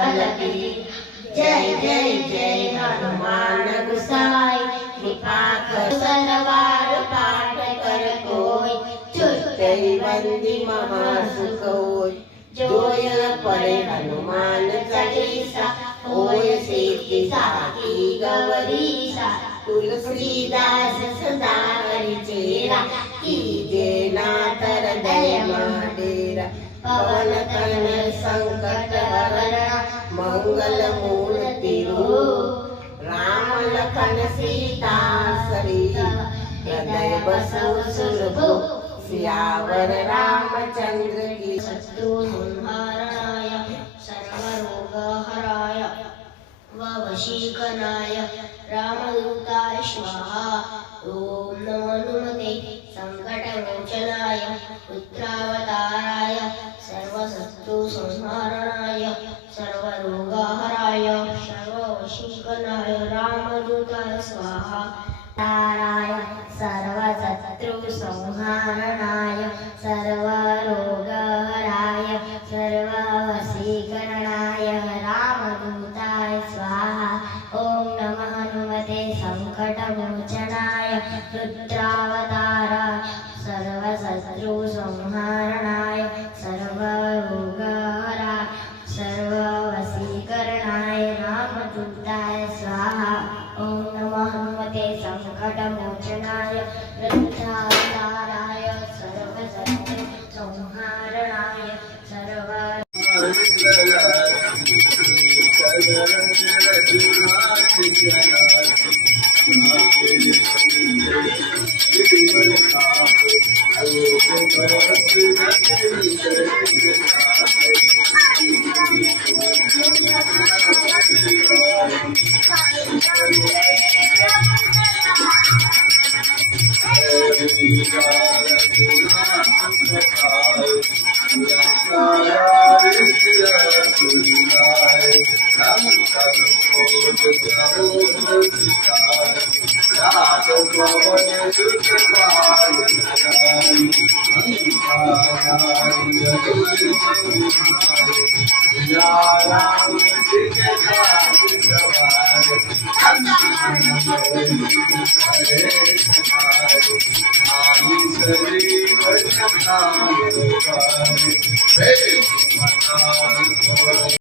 जय जय जय हनुमान गुसाई, कृपा कर सरवार पाठ कर कोई, छुटई बंदी महासुख होय। जोय पढ़े हनुमान चालीसा, होय सिद्धि साखी गौरीसा। तुलसीदास सदा हरि चेरा, कीजे नाथ हृदय डेरा। पवन तन संकट हरण, मंगल मूर्ति रूप। राम लखन सीता सहित, हृदय बसव सुरभूप। सियावर रामचंद्र की। शत्रु संहारणाय, सर्वरोगहराय वशीकरणाय रामदूताय स्वाहा। ओम नमो हनुमते संकटमोचनाय, पुत्रावताराय सर्वशत्रु संहारणाय, सर्वरोगहराय सर्ववशीकरणाय रामदूताय स्वाहा। ताराय सर्वशत्रु संहारणाय, सर्वरोगहराय सर्ववशीकरणाय रामदूताय स्वाहा। ओम नमः हनुमते संकटमोचनाय, रुद्रावताराय सर्वशत्रु संहारणाय, सर्वरोगहराय सर्ववशीकरणाय रामदूताय स्वाहा। ओम नमः हनुमते संकटमोचनाय, रुद्रावताराय सर्वशत्रु संहारणाय सर्व।